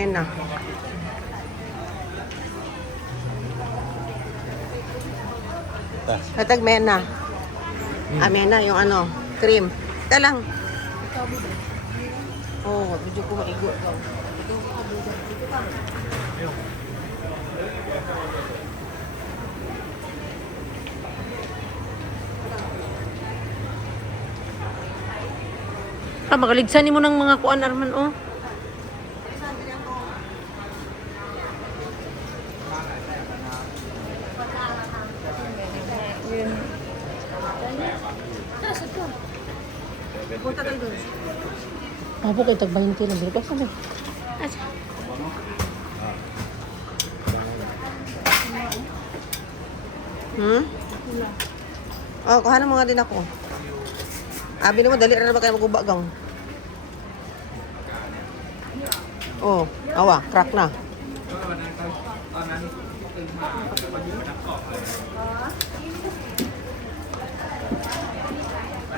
Mena. Hatag mena. Mena yung ano, cream. Ito lang. Oh, medyo ko maigo. Magaligsan mo ng mga kuan Arman, oh. Punta kayo doon. Apo kayo tag-20 na bilo. Kasi na. Oh, kuha mo nga din ako. Abi naman, dali na ba kayo mag-ubagang? Oh, awa, crack na.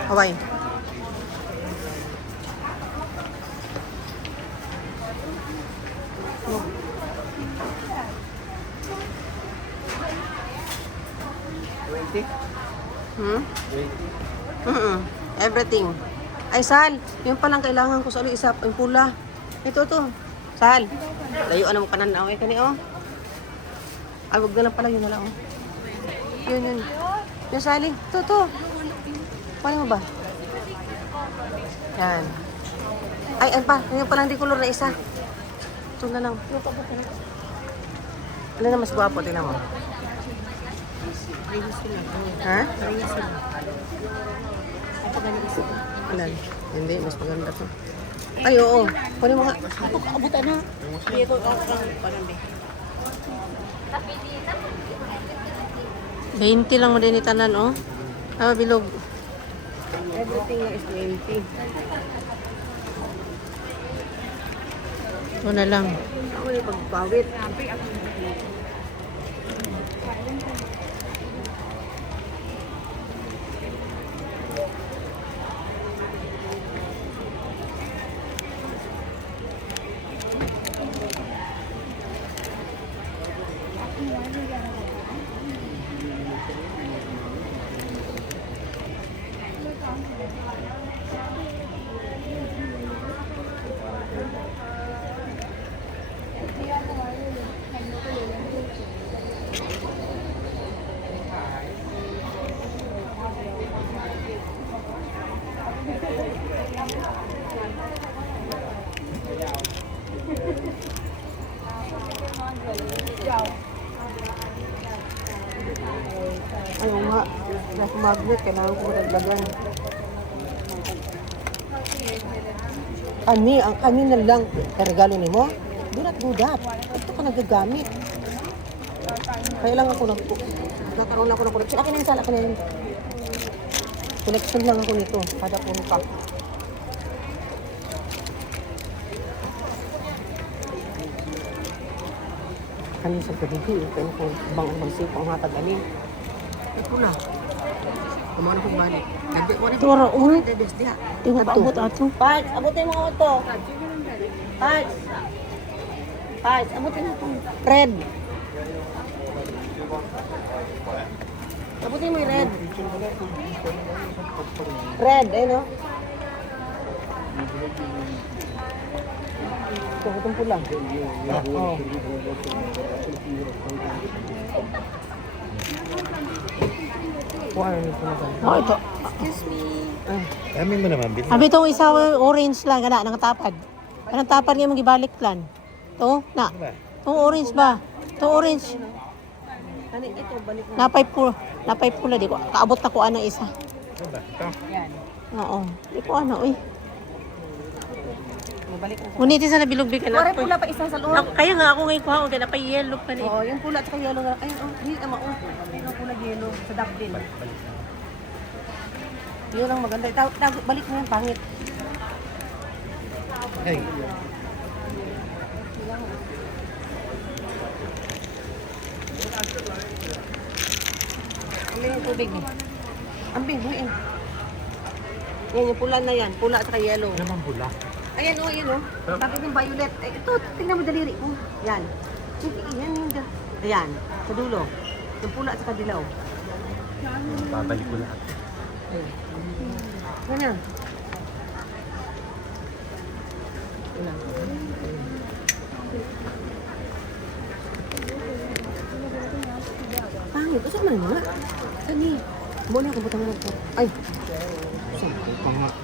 Haway. Everything. Ay, Sal, yung palang kailangan ko sa isa, yung pula. Ito, to. Sal, layuan mo pananaw. Eh, kani, oh. Ay, wag na lang pala, yun na lang, oh. Yun. Yung saling, to. Paano mo ba? Yan. Ay, yung palang di color na isa. Ito na lang. Ano na mas guwapo, tingnan mo. Ha? Alan? Hindi, mas maganda to. Ay, oo. Kunin mo nga. Ako, kaabutan na. Hindi ko panambi. 20 lang mo din itanan, oh. Bilog. Everything na is 20. Ito na lang. Ako yung pagpawit. Ayaw nga, nasa magnet, kailangan ko magdagdagan. Ang kanina lang, regalo ni mo, do not do that. Ito ka nagagamit. Kailangan ko nagkaroon lang ako ng collection. Akin na yun, Sal, akin na yun. Collection lang ako nito, kada puno pa. Kanina sa pagiging, kaya ko bang magsipo ang hatag anin. Ito na. Kumana kong balik. Tura, uy. Tingnan pa abot ato. Parts, abutin mo ito. Parts, abutin mo ito. Red. Abutin mo yung red. Red, eh no? Ito, itong pula. Oo. Oh, ito. Excuse me. Amin mo naman, bilhin. Abi itong isa orange lang, kana, nang tapad. Anong tapad nga mong gibalik plan? Ito, na. Itong orange ba? Itong orange. Napay pula, di ko. Kaabot na ko ang isa. Ito? Oo. Di ko uy. Ngunit isa na bilog-big ka na. Pare pula pa isa sa loob. Kaya nga ako ngayon kuha, kaya napay yellow pa na. Oh, yung pula at saka yellow nga. Ayun, hindi ka mao. Yung pula yellow sa duckbill. Yun ang maganda. Balik mo yan, pangit. Hey. Ano yung tubig niya? Ambing, buhin. Yan yung pula na yan. Pula at saka yellow. Ano bang pula? Ayan o, ayan o. Sabi ng violet. Eh, ito, tingnan mo daliri ko. Yan. Yan, yan. Ayan, sa dulo. Yung pula sa kadilaw. Babalik ko lahat. Ayan. Ayan. Ayan. Pangit, usap man nga. Kani. Muna ako butang mo. Ay. Usap.